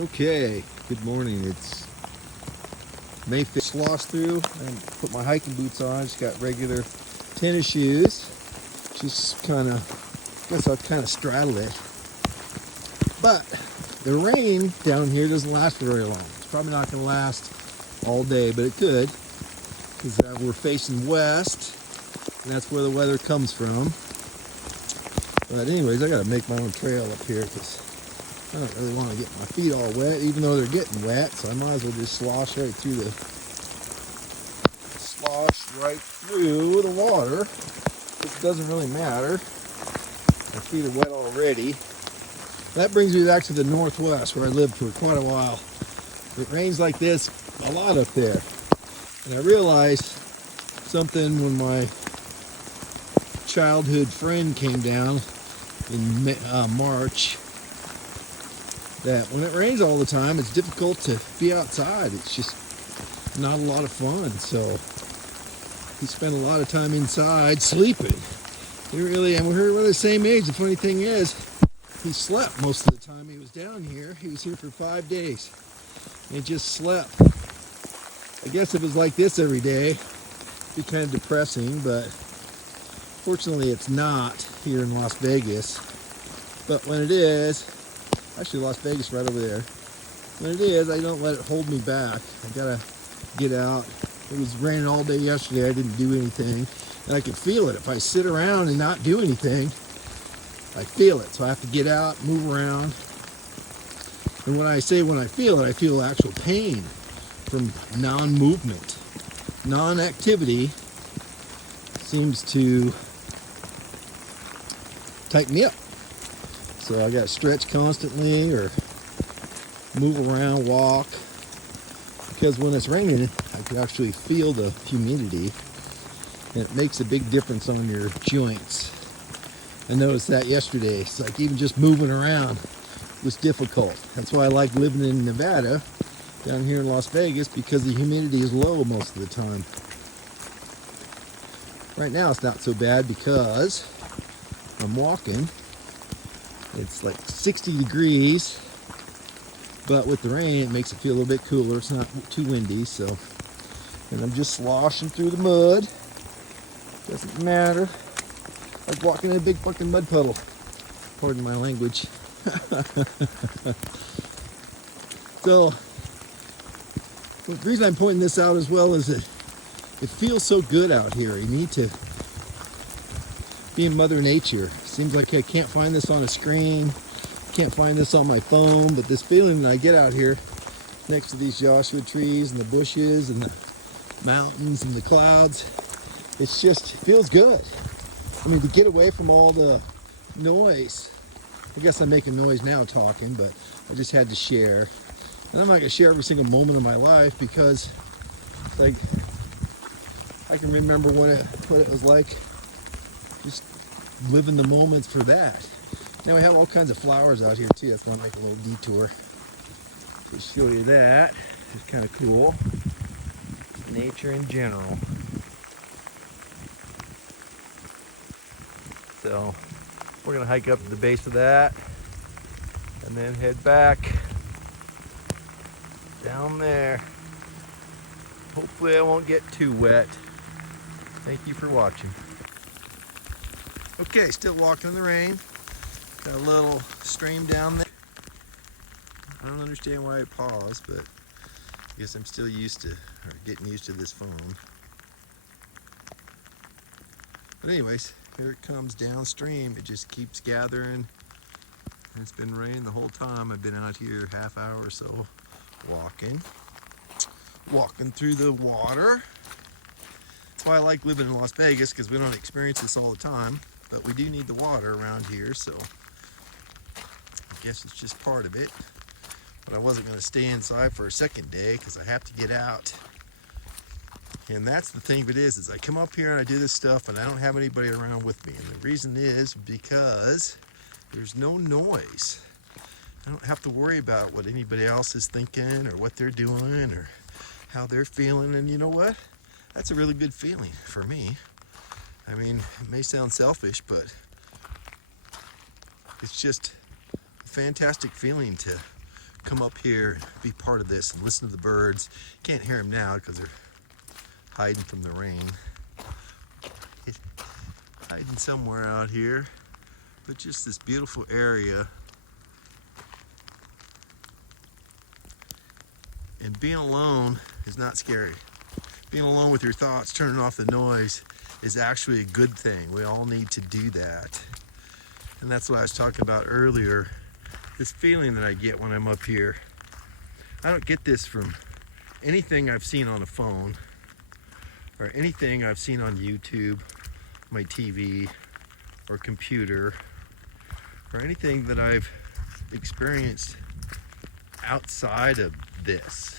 Okay, good morning. It's May 5th. Slosh through and put my hiking boots on. Just got regular tennis shoes. Just guess I'll kind of straddle it. But the rain down here doesn't last for very long. It's probably not going to last all day, but it could, because we're facing west, and that's where the weather comes from. But anyways, I got to make my own trail up here because I don't really want to get my feet all wet, even though they're getting wet, so I might as well just slosh right through the water. It doesn't really matter. My feet are wet already. That brings me back to the Northwest, where I lived for quite a while. It rains like this a lot up there. And I realized something when my childhood friend came down in March, that when it rains all the time, it's difficult to be outside. It's just not a lot of fun. So he spent a lot of time inside sleeping. And we're the same age. The funny thing is, he slept most of the time he was down here. He was here for 5 days. And he just slept. I guess if it was like this every day, it'd be kind of depressing, but fortunately it's not here in Las Vegas. But when it is, actually Las Vegas right over there, when it is, I don't let it hold me back. I gotta get out. It was raining all day yesterday. I didn't do anything, and I could feel it. If I sit around and not do anything, I feel it. So I have to get out, move around. And when I feel it, I feel actual pain from non-movement. Non-activity seems to tighten me up. So I got to stretch constantly or move around, walk. Because when it's raining, I can actually feel the humidity, and it makes a big difference on your joints. I noticed that yesterday. It's like even just moving around was difficult. That's why I like living in Nevada, down here in Las Vegas, because the humidity is low most of the time. Right now it's not so bad because I'm walking. It's like 60 degrees, but with the rain it makes it feel a little bit cooler. It's not too windy, so. And I'm just sloshing through the mud. Doesn't matter. Like walking in a big fucking mud puddle. Pardon my language. So, the reason I'm pointing this out as well is that it feels so good out here. You need to be in Mother Nature. Seems like I can't find this on a screen, can't find this on my phone, but this feeling that I get out here next to these Joshua trees and the bushes and the mountains and the clouds, it feels good. I mean, to get away from all the noise. I guess I'm making noise now talking, but I just had to share. And I'm not going to share every single moment of my life because, like, I can remember what it was like just living the moments for that. Now we have all kinds of flowers out here too. That's why I make a little detour to show you that. It's kind of cool. Nature in general. So we're gonna hike up to the base of that and then head back down there. Hopefully I won't get too wet. Thank you for watching. Okay, still walking in the rain. Got a little stream down there. I don't understand why it paused, but I guess I'm still getting used to this phone. But anyways, here it comes downstream. It just keeps gathering. And it's been raining the whole time. I've been out here half hour or so walking through the water. That's why I like living in Las Vegas, because we don't experience this all the time, but we do need the water around here, so I guess it's just part of it. But I wasn't going to stay inside for a second day because I have to get out. And that's the thing of it is I come up here and I do this stuff and I don't have anybody around with me. And the reason is because there's no noise. I don't have to worry about what anybody else is thinking or what they're doing or how they're feeling. And you know what? That's a really good feeling for me. I mean, it may sound selfish, but it's just a fantastic feeling to come up here, be part of this, and listen to the birds. Can't hear them now because they're hiding from the rain. Hiding somewhere out here, but just this beautiful area. And being alone is not scary. Being alone with your thoughts, turning off the noise, is actually a good thing. We all need to do that. And that's what I was talking about earlier. This feeling that I get when I'm up here. I don't get this from anything I've seen on a phone or anything I've seen on YouTube, my TV, or computer, or anything that I've experienced outside of this.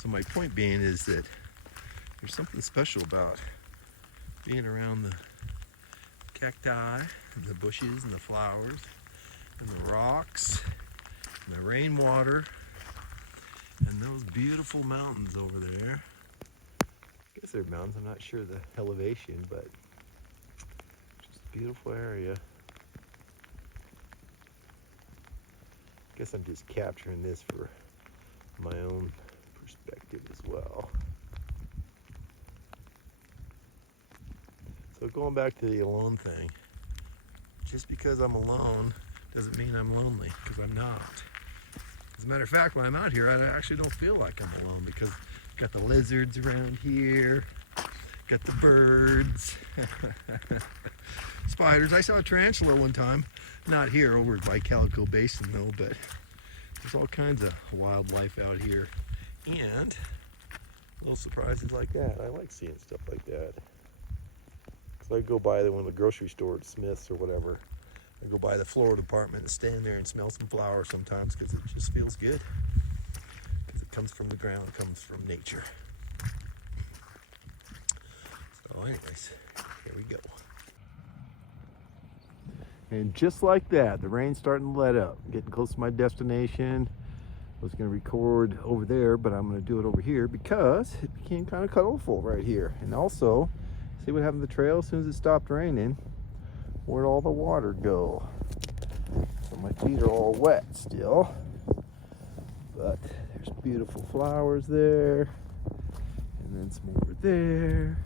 So my point being is that there's something special about being around the cacti and the bushes and the flowers and the rocks and the rainwater and those beautiful mountains over there. I guess they're mountains, I'm not sure the elevation, but just a beautiful area. I guess I'm just capturing this for my own perspective as well. So going back to the alone thing, just because I'm alone doesn't mean I'm lonely, because I'm not. As a matter of fact, when I'm out here, I actually don't feel like I'm alone, because I've got the lizards around here, got the birds, spiders. I saw a tarantula one time, not here, over by Calico Basin though, but there's all kinds of wildlife out here. And little surprises like that. I like seeing stuff like that. So I go by one of the grocery stores, Smith's or whatever. I go by the floral department and stand there and smell some flowers sometimes because it just feels good. Because it comes from the ground, it comes from nature. So anyways, here we go. And just like that, the rain's starting to let up. I'm getting close to my destination. I was going to record over there, but I'm going to do it over here because it became kind of colorful right here. And also, see what happened to the trail as soon as it stopped raining? Where'd all the water go? So my feet are all wet still. But there's beautiful flowers there. And then some over there.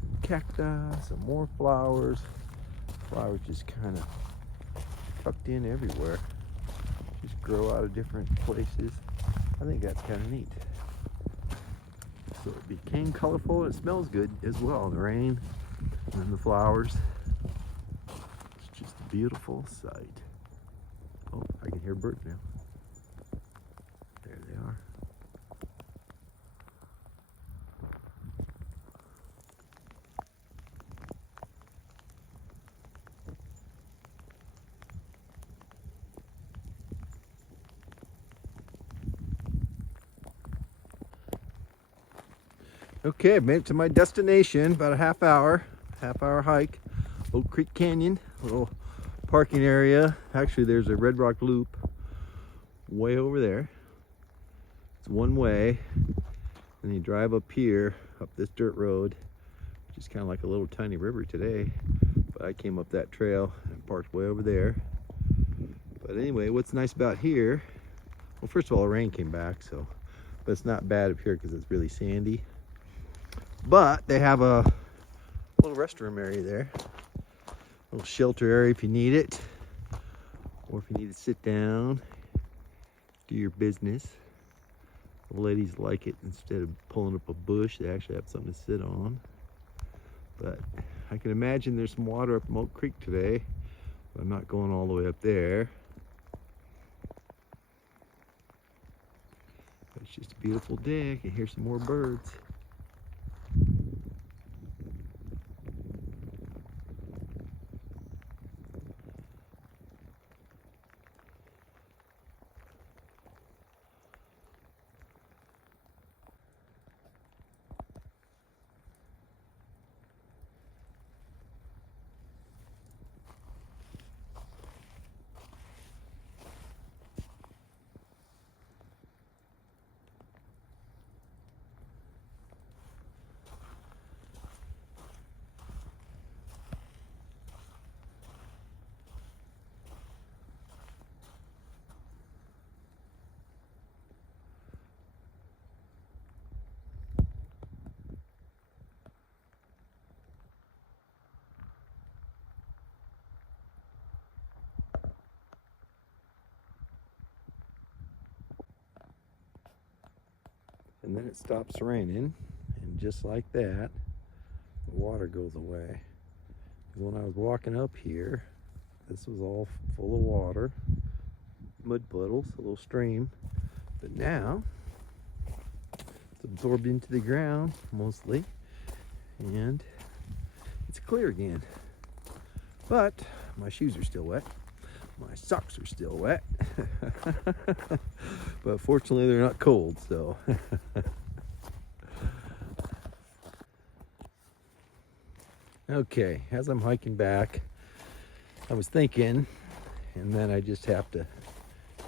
Some cacti, some more flowers. Flowers just kind of tucked in everywhere. Just grow out of different places. I think that's kind of neat. So it became colorful and it smells good as well. The rain and then the flowers. It's just a beautiful sight. Oh, I can hear birds now. There they are. Okay, I've made it to my destination, about a half hour hike. Oak Creek Canyon, a little parking area. Actually, there's a Red Rock Loop way over there. It's one way, and you drive up here, up this dirt road, which is kind of like a little tiny river today. But I came up that trail and parked way over there. But anyway, what's nice about here, well, first of all, the rain came back, but it's not bad up here because it's really sandy. But they have a little restroom area there, a little shelter area if you need it, or if you need to sit down, do your business. The ladies like it. Instead of pulling up a bush, they actually have something to sit on. But I can imagine there's some water up in Oak Creek today, but I'm not going all the way up there. But it's just a beautiful day. I can hear some more birds. and then it stops raining, and just like that, the water goes away. When I was walking up here, this was all full of water, mud puddles, a little stream, but now it's absorbed into the ground mostly, and it's clear again. But my shoes are still wet, my socks are still wet, but fortunately they're not cold, so. Okay, as I'm hiking back, I was thinking, and then I just have to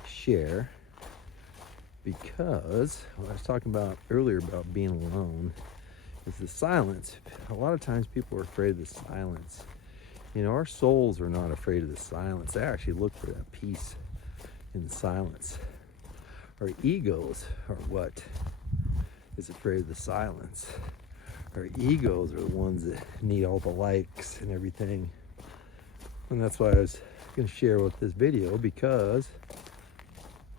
share, because what I was talking about earlier about being alone is the silence. A lot of times people are afraid of the silence. You know, our souls are not afraid of the silence. They actually look for that peace in the silence. Our egos are what is afraid of the silence. Our egos are the ones that need all the likes and everything. And that's why I was going to share with this video, because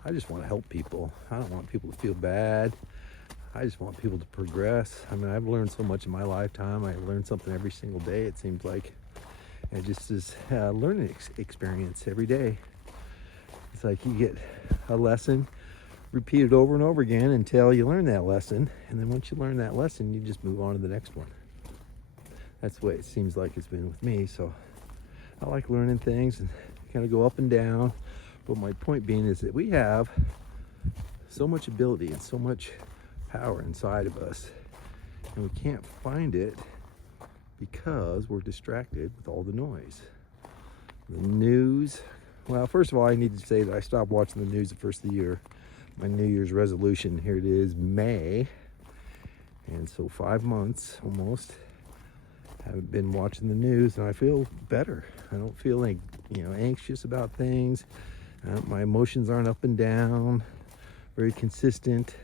I just want to help people. I don't want people to feel bad. I just want people to progress. I mean, I've learned so much in my lifetime. I learn something every single day, it seems like. It just is a learning experience every day. It's like you get a lesson, repeat it over and over again until you learn that lesson. And then once you learn that lesson, you just move on to the next one. That's the way it seems like it's been with me. So I like learning things and kind of go up and down. But my point being is that we have so much ability and so much power inside of us, and we can't find it because we're distracted with all the noise. The news, well, first of all, I need to say that I stopped watching the news the first of the year. My New Year's resolution, here it is, May, and so 5 months almost haven't been watching the news, and I feel better. I don't feel like, anxious about things. My emotions aren't up and down, very consistent.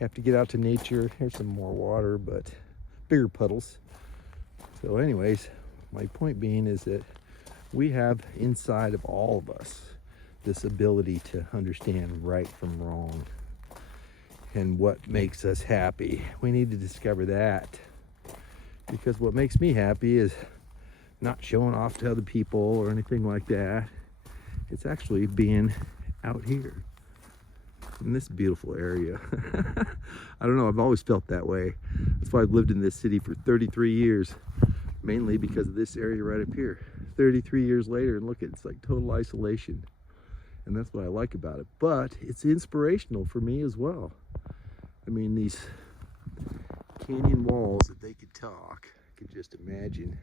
Have to get out to nature. Here's some more water, but bigger puddles. So anyways, my point being is that we have inside of all of us this ability to understand right from wrong and what makes us happy. We need to discover that, because what makes me happy is not showing off to other people or anything like that. It's actually being out here in this beautiful area. I don't know, I've always felt that way. That's why I've lived in this city for 33 years, mainly because of this area right up here. 33 years later, and look, it's like total isolation. And that's what I like about it. But it's inspirational for me as well. I mean, these canyon walls, if they could talk, I could just imagine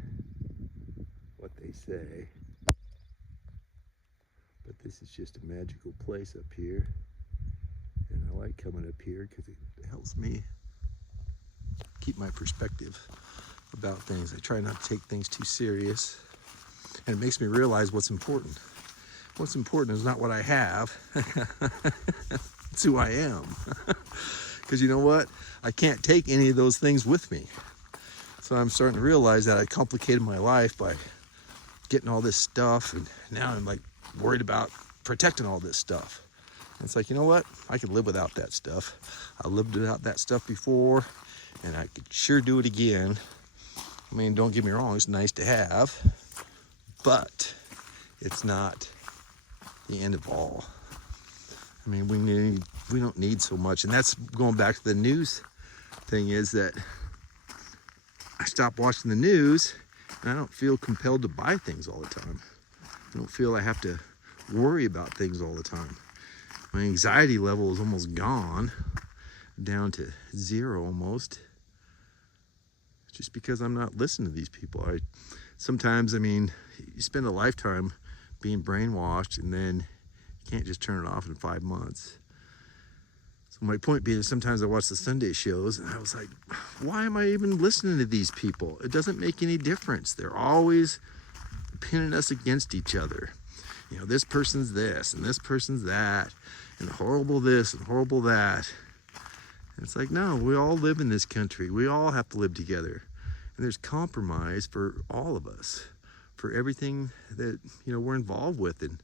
what they say. But this is just a magical place up here. And I like coming up here because it helps me keep my perspective about things. I try not to take things too serious. And it makes me realize what's important. What's important is not what I have. It's who I am. Because you know what? I can't take any of those things with me. So I'm starting to realize that I complicated my life by getting all this stuff. And now I'm like worried about protecting all this stuff. And it's like, you know what? I could live without that stuff. I lived without that stuff before, and I could sure do it again. I mean, don't get me wrong, it's nice to have, but it's not the end of all. I mean, we don't need so much. And that's going back to the news thing, is that I stopped watching the news and I don't feel compelled to buy things all the time. I don't feel I have to worry about things all the time. My anxiety level is almost gone, down to zero almost, just because I'm not listening to these people. Sometimes, you spend a lifetime being brainwashed, and then you can't just turn it off in 5 months. So my point being is, sometimes I watch the Sunday shows and I was like, why am I even listening to these people? It doesn't make any difference. They're always pinning us against each other. This person's this and this person's that, and horrible this and horrible that. And it's like, no, we all live in this country. We all have to live together. And there's compromise for all of us, for everything that, we're involved with. And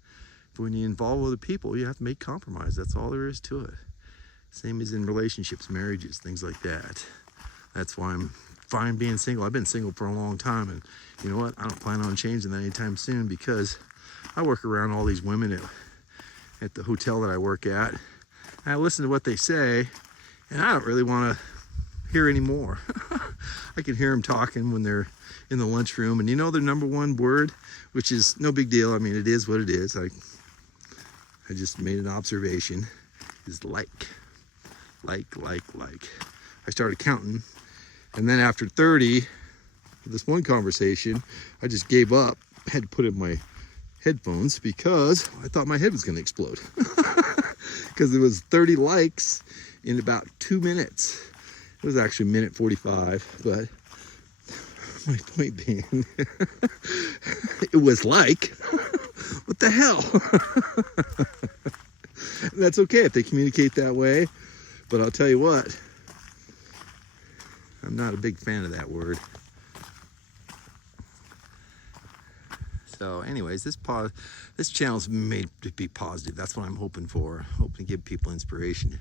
when you involve other people, you have to make compromise. That's all there is to it. Same as in relationships, marriages, things like that. That's why I'm fine being single. I've been single for a long time, and you know what? I don't plan on changing that anytime soon, because I work around all these women at the hotel that I work at. And I listen to what they say, and I don't really want to hear any more. I can hear them talking when they're in the lunchroom, and you know their number one word, which is no big deal. I mean, it is what it is. I just made an observation, is like. I started counting, and then after 30, this one conversation, I just gave up. I had to put in my headphones because I thought my head was going to explode. Because there was 30 likes in about 2 minutes. It was actually a minute 45, but my point being, it was like, what the hell? That's okay if they communicate that way, but I'll tell you what, I'm not a big fan of that word. So anyways, this channel's made to be positive. That's what I'm hoping for. Hoping to give people inspiration to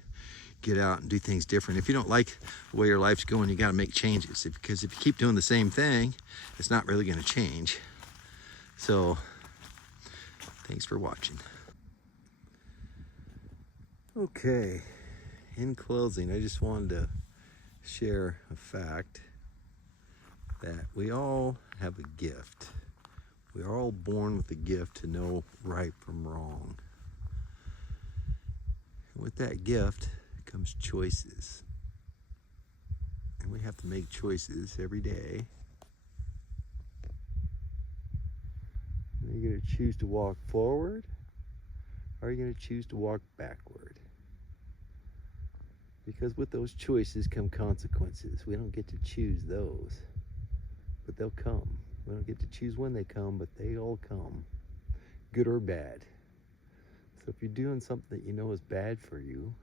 get out and do things different. If you don't like the way your life's going, you got to make changes. Because if you keep doing the same thing, it's not really going to change. So thanks for watching. Okay, in closing, I just wanted to share a fact that we all have a gift. We are all born with a gift to know right from wrong. And with that gift comes choices. And we have to make choices every day. Are you going to choose to walk forward? Or are you going to choose to walk backward? Because with those choices come consequences. We don't get to choose those, but they'll come. We don't get to choose when they come, but they all come, good or bad. So if you're doing something that you know is bad for you,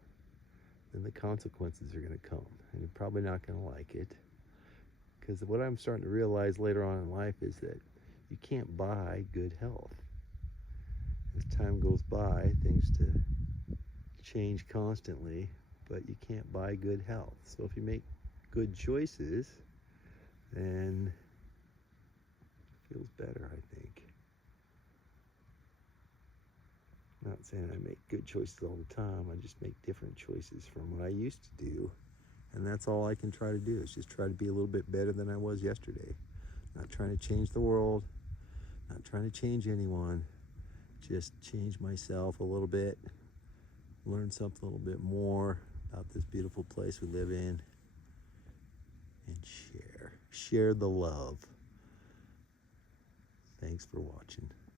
then the consequences are going to come, and you're probably not going to like it. Because what I'm starting to realize later on in life is that you can't buy good health. As time goes by, things to change constantly, but you can't buy good health. So if you make good choices, then it feels better, I think. I'm not saying I make good choices all the time. I just make different choices from what I used to do. And that's all I can try to do, is just try to be a little bit better than I was yesterday. Not trying to change the world, not trying to change anyone, just change myself a little bit, learn something a little bit more about this beautiful place we live in, and share the love. Thanks for watching.